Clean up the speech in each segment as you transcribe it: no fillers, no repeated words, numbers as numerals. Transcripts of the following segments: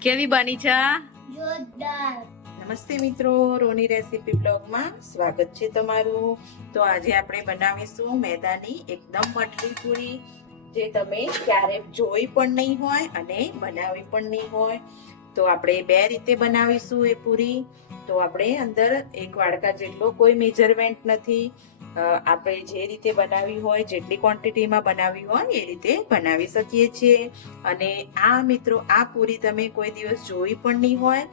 કેવી બની છે? જોરદાર. નમસ્તે મિત્રો, રોની રેસીપી બ્લોગમાં સ્વાગત છે તમારું. તો આજે આપણે બનાવીશું મેદાની એકદમ મઠરી પૂરી, જે તમે ક્યારે જોઈ પણ નહીં હોય અને બનાવી પણ નહીં હોય. તો આપણે બે રીતે બનાવીશું એ પૂરી. તો આપણે અંદર એક વાડકા જેટલો કોઈ મેજરમેન્ટ નથી. આપણે જે રીતે બનાવી હોય, જેટલી ક્વોન્ટિટીમાં બનાવી હોય એ રીતે બનાવી શકીએ છીએ. અને આ મિત્રો, આ પૂરી તમે કોઈ દિવસ જોઈ પણ નહીં હોય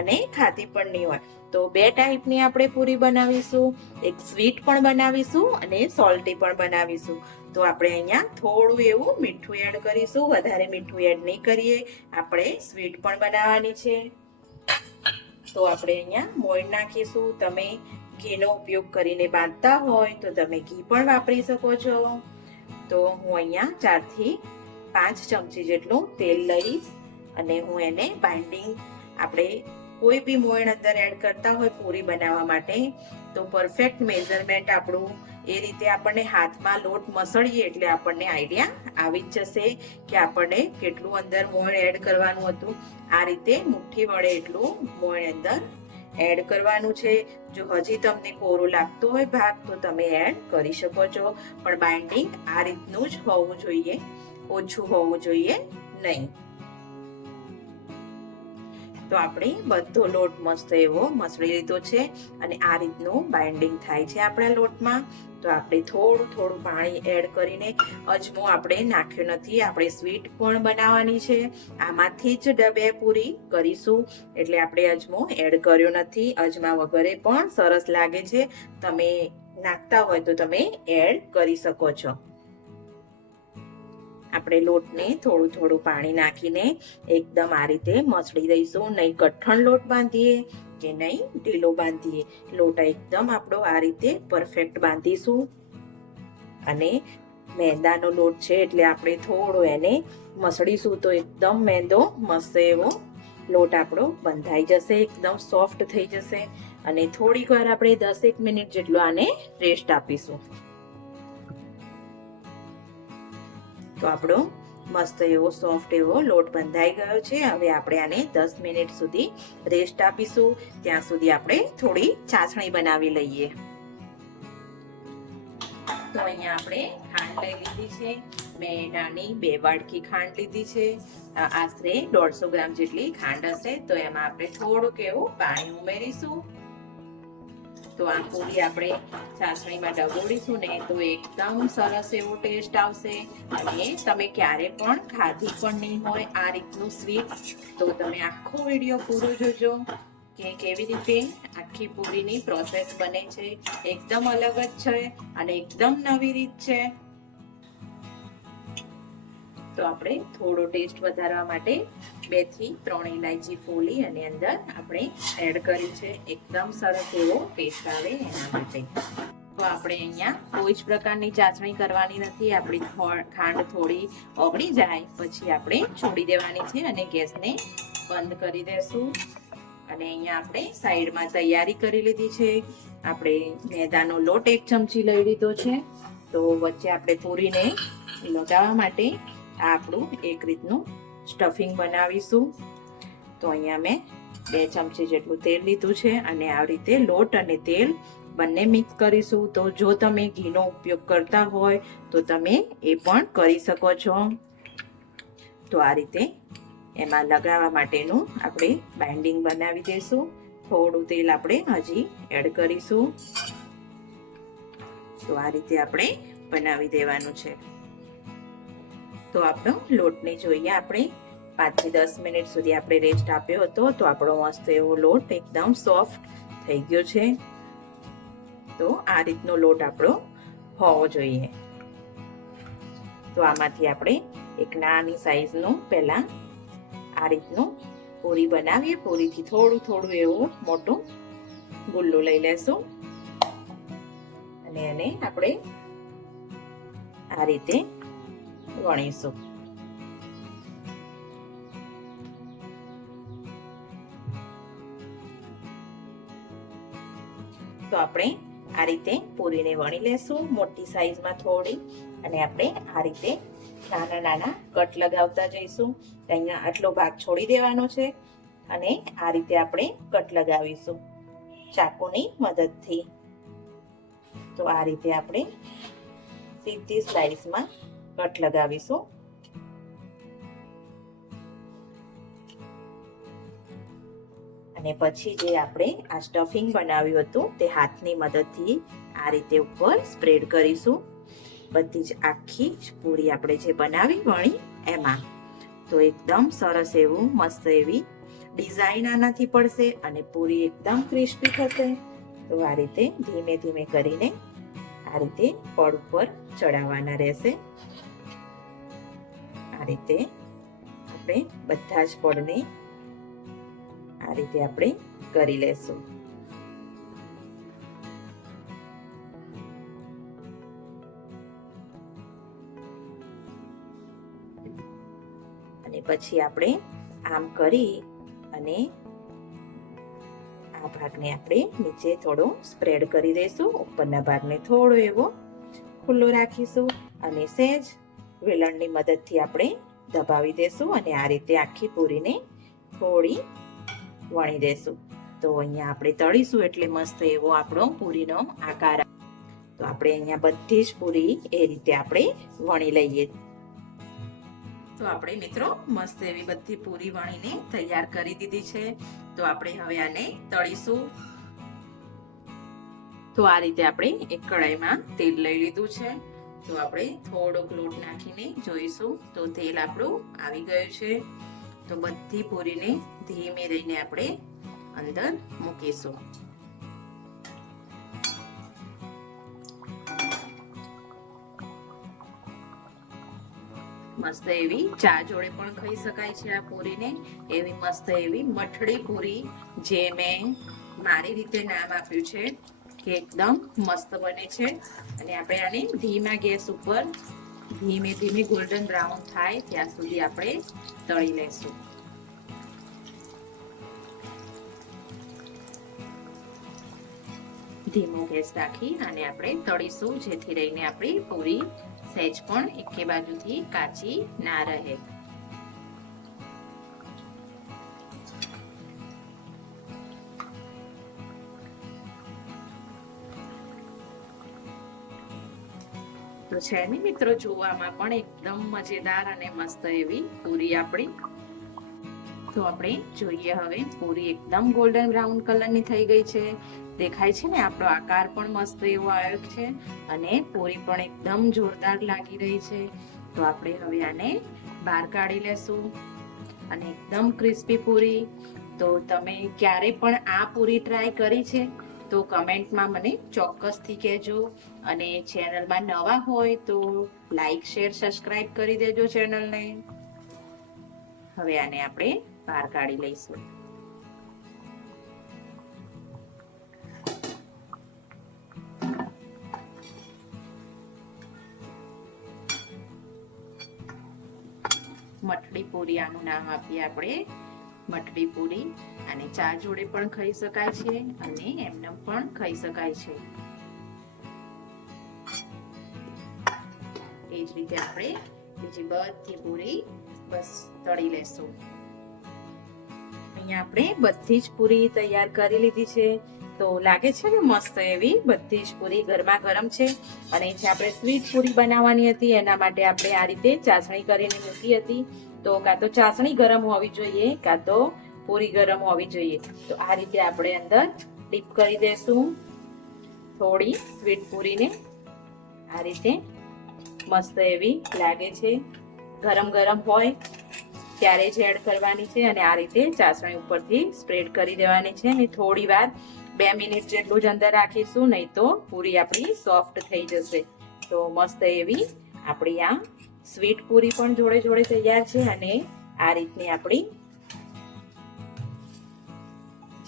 અને ખાધી પણ નહીં હોય. તો બે ટાઈપની આપણે પૂરી બનાવીશું. એક સ્વીટ પણ બનાવીશું અને સોલ્ટી પણ બનાવીશું. તો આપણે અહીંયા થોડું એવું મીઠું એડ કરીશું, વધારે મીઠું એડ નહીં કરીએ. આપણે સ્વીટ પણ બનાવવાની છે. તો આપણે અહીંયા મોણ નાખીશું. તમે ઘીનો ઉપયોગ કરીને બાંધતા હોય તો તમે ઘી પણ વાપરી શકો છો. તો હું અહીંયા 4 થી 5 ચમચી જેટલું તેલ લઈશ અને હું એને બાઇન્ડિંગ, આપણે કોઈ બી મોણ અંદર એડ કરતા હોય પૂરી બનાવવા માટે તો પરફેક્ટ મેઝરમેન્ટ આપણું એ રીતે આપણને હાથમાં લોટ મસળીએ એટલે આપણને આઈડિયા આવી જ જશે કે આપણને કેટલું અંદર મોણ એડ કરવાનું હતું. આ રીતે મુઠ્ઠી વડે એટલું મોણ અંદર એડ કરવાનું છે. જો હજી તમને કોરું લાગતું હોય ભાગ તો તમે એડ કરી શકો છો, પણ બાઇન્ડિંગ આ રીતનું જ હોવું જોઈએ, ઓછું હોવું જોઈએ નહીં. તો આપણે બધો લોટ મસ્ત એવો મસળી લીધો છે અને આ રીતનું બાઇન્ડિંગ થાય છે આપણા લોટમાં. તો આપણે થોડું થોડું પાણી એડ કરીને, અજમો આપણે નાખ્યો નથી, આપણે સ્વીટ પણ બનાવવાની છે. આમાંથી જ બે પૂરી કરીશું એટલે આપણે અજમો એડ કર્યો નથી. અજમા વગરે પણ સરસ લાગે છે. તમે નાખતા હોય તો તમે એડ કરી શકો છો. આપણે લોટને થોડું થોડું પાણી નાખીને એકદમ આ રીતે મસળી દઈશું. નહીં કઠણ લોટ બાંધીએ કે નહીં ઢીલો બાંધીએ, લોટ એકદમ આપણો આ રીતે પરફેક્ટ બાંધીશું. અને મેંદાનો લોટ છે એટલે આપણે થોડો એને મસળીશું તો એકદમ મેંદો મસ્ત એવો લોટ આપણો બંધાઈ જશે, એકદમ સોફ્ટ થઈ જશે. અને થોડીક વાર આપણે 10 મિનિટ જેટલો આને રેસ્ટ આપીશું. તો આપણો મસ્ત એવો સોફ્ટ એવો લોટ બંધાઈ ગયો છે. હવે આપણે આને 10 મિનિટ સુધી રેસ્ટ આપીશું. ત્યાં સુધી આપણે થોડી ચાસણી બનાવી લઈએ. તો અહીંયા આપણે ખાંડ લઈ લીધી છે. મેં નાની 2 વાડકી ખાંડ લીધી છે. આશરે 150 ગ્રામ જેટલી ખાંડ હશે. તો એમાં આપણે થોડુંક એવું પાણી ઉમેરીશું. તો આ પૂરી આપણે ચાસણીમાં ડબોળીશું ને તો એકદમ સરસ એવો ટેસ્ટ આવશે. અને તમે ક્યારે પણ ખાધી પણ નહીં હોય આ રીતનું સ્વીટ, તો તમે આખો વિડીયો પૂરો જોજો કે કેવી રીતે આખી પૂરીની પ્રોસેસ બને છે. એકદમ અલગ જ છે અને એકદમ નવી રીત છે. તો આપણે થોડો ટેસ્ટ વધારવા માટે 2 થી 3 ઇલાયચી ફોલી અને અંદર આપણે એડ કરી છે. એકદમ સરસ એવો ટેસ્ટ આવે એના માટે. તો આપણે અહીંયા કોઈ જ પ્રકારની ચાસણી કરવાની નથી. આપણી ખાંડ થોડી ઓગળી જાય પછી આપણે છોડી દેવાની છે અને ગેસને બંધ કરી દેશું. અને અહીંયા આપણે સાઈડમાં તૈયારી કરી લીધી છે. આપણે મેદાનો લોટ 1 ચમચી લઈ લીધો છે. તો વચ્ચે આપણે પૂરીને લગાવવા માટે આપણું એક રીતનું સ્ટફિંગ બનાવીશું. તો અહીંયા મેં 2 ચમચી જેટલું તેલ લીધું છે અને આ રીતે લોટ અને તેલ બંને મિક્સ કરીશું. તો જો તમે ઘીનો ઉપયોગ કરતા હોય તો તમે એ પણ કરી શકો છો. તો આ રીતે એમાં લગાવવા માટેનું આપણે બાઇન્ડિંગ બનાવી દઈશું. થોડું તેલ આપણે હજી એડ કરીશું. તો આ રીતે આપણે બનાવી દેવાનું છે. તો આપણો લોટને જોઈએ આપણે 5 થી 10 મિનિટ સુધી આપણે રેસ્ટ આપ્યો હતો. તો આપણો મસ્ત એવો લોટ એકદમ સોફ્ટ થઈ ગયો છે. તો આ રીતનો લોટ આપણો હોવો જોઈએ. તો આમાંથી આપણે એક નાની સાઈઝનું પહેલા આ રીતનું પૂરી બનાવીએ. પૂરીથી થોડું થોડું એવું મોટું ગુલ્લું લઈ લેશું અને એને આપણે આ રીતે વણીશું. તો આપણે આ રીતે પૂરીને વણી લેશું મોટી સાઈઝમાં થોડી, અને આપણે આ રીતે નાના નાના કટ લગાવતા જઈશું. અહીંયા આટલો ભાગ છોડી દેવાનો છે અને આ રીતે આપણે કટ લગાવીશું ચાકુની મદદથી. તો આ રીતે આપણે સીધી સ્લાઇસમાં કટ લગાવીશું. અને પછી જે આપણે આ સ્ટફિંગ બનાવ્યું હતું તે હાથની મદદથી આ રીતે ઉપર સ્પ્રેડ કરીશું. બધી જ આખી પૂરી આપણે જે બનાવી વણી એમાં. તો એકદમ સરસ એવું મસ્ત એવી ડિઝાઇન આનાથી પડશે અને પૂરી એકદમ ક્રિસ્પી થશે. તો આ રીતે ધીમે ધીમે કરીને આ રીતે પડ ઉપર ચડાવવાના રહેશે. આ રીતે આપણે બધા જ પડને આ રીતે આપણે કરી લેશું. અને પછી આપણે આમ કરી અને આ ભાગને આપણે નીચે થોડો સ્પ્રેડ કરી દઈશું. ઉપરના ભાગને થોડો એવો ખુલ્લો રાખીશું અને સહેજ વેલણની મદદથી આપણે દબાવી દેશું અને આ રીતે આખી પૂરીને થોડી વણી દેશું. તો અહીંયા આપણે તળીશું એટલે મસ્ત એવો આપણો પૂરીનો આકાર. તો આપણે અહીંયા બધી જ પૂરી એ રીતે આપણે વણી લઈએ. તો આપણે મિત્રો મસ્ત એવી બધી પૂરી વણીને તૈયાર કરી દીધી છે. તો આપણે હવે આને તળીશું. તો આ રીતે આપણે એક કડાઈમાં તેલ લઈ લીધું છે. તો આપણે થોડોક લોટ નાખીને જોઈશું. તો તેલ આપણું આવી ગયું છે. તો બધી પૂરીને ધીમે રહીને આપણે અંદર મૂકીશું. મસ્ત એવી ચા જોડે પણ ખાઈ શકાય છે આ પૂરીને. એવી મસ્ત એવી મઠડી પૂરી જે મેં મારી રીતે નામ આપ્યું છે કે એકદમ મસ્ત બને છે. અને આપણે આને ધીમા ગેસ ઉપર ધીમે ધીમે ગોલ્ડન બ્રાઉન થાય ત્યાં સુધી આપણે તળી લઈશું. ધીમો ગેસ રાખી અને આપણે તળીશું જેથી રહીને આપણી પૂરી સહેજ પણ એકે બાજુથી કાચી ના રહે. તો છે ને મિત્રો જોવામાં પણ એકદમ મજેદાર અને મસ્ત એવી પૂરી આપણી. તો આપણે જોઈએ હવે પૂરી એકદમ ગોલ્ડન બ્રાઉન કલરની થઈ ગઈ છે. દેખાય છે ને આપણો આકાર પણ મસ્ત એવો આવ્યો છે અને પૂરી પણ એકદમ જોરદાર લાગી રહી છે. તો આપણે હવે આને બહાર કાઢી લેશું અને એકદમ ક્રિસ્પી પૂરી. તો તમે ક્યારે પણ આ પૂરી ટ્રાય કરી છે તો કમેન્ટમાં મને ચોક્કસથી કહેજો. અને ચેનલમાં નવા હોય તો લાઈક શેર સબસ્ક્રાઇબ કરી દેજો ચેનલને. હવે આને આપણે બહાર કાઢી લઈશું. મઠડી પૂરી આનું નામ આપીએ આપણે. મઠડી પૂરી અને ચા જોડે પણ ખાઈ શકાય છે અને એમને પણ ખાઈ શકાય છે. એ જ રીતે આપણે બીજી બધી પૂરી બસ તળી લેશું. અહીંયા આપણે બધી જ પૂરી તૈયાર કરી લીધી છે. તો લાગે છે ને મસ્ત એવી બધી જ પૂરી ગરમા ગરમ છે. અને જે આપણે સ્વીટ પૂરી બનાવવાની હતી એના માટે આપણે આ રીતે ચાસણી કરીને મૂકી હતી. તો કાં તો ચાસણી ગરમ હોવી જોઈએ કાં તો પૂરી ગરમ હોવી જોઈએ. તો આ રીતે આપણે અંદર ડીપ કરી દેશું થોડી સ્વીટ પૂરીને. આ રીતે મસ્ત એવી લાગે છે. ગરમ ગરમ હોય ત્યારે જ એડ કરવાની છે અને આ રીતે ચાસણી ઉપરથી સ્પ્રેડ કરી દેવાની છે. અને થોડી વાર 2 મિનિટ જેટલું જ અંદર રાખીશું, નહીં તો પૂરી આપણી સોફ્ટ થઈ જશે. તો મસ્ત એવી આપણી આ સ્વીટ પૂરી પણ જોડે જોડે તૈયાર છે અને આ રીતની આપણી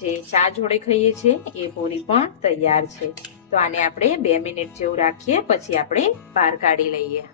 જે ચા જોડે ખાઈએ છીએ એ પૂરી પણ તૈયાર છે. તો આને આપણે 2 મિનિટ જેવું રાખીએ પછી આપણે બહાર કાઢી લઈએ.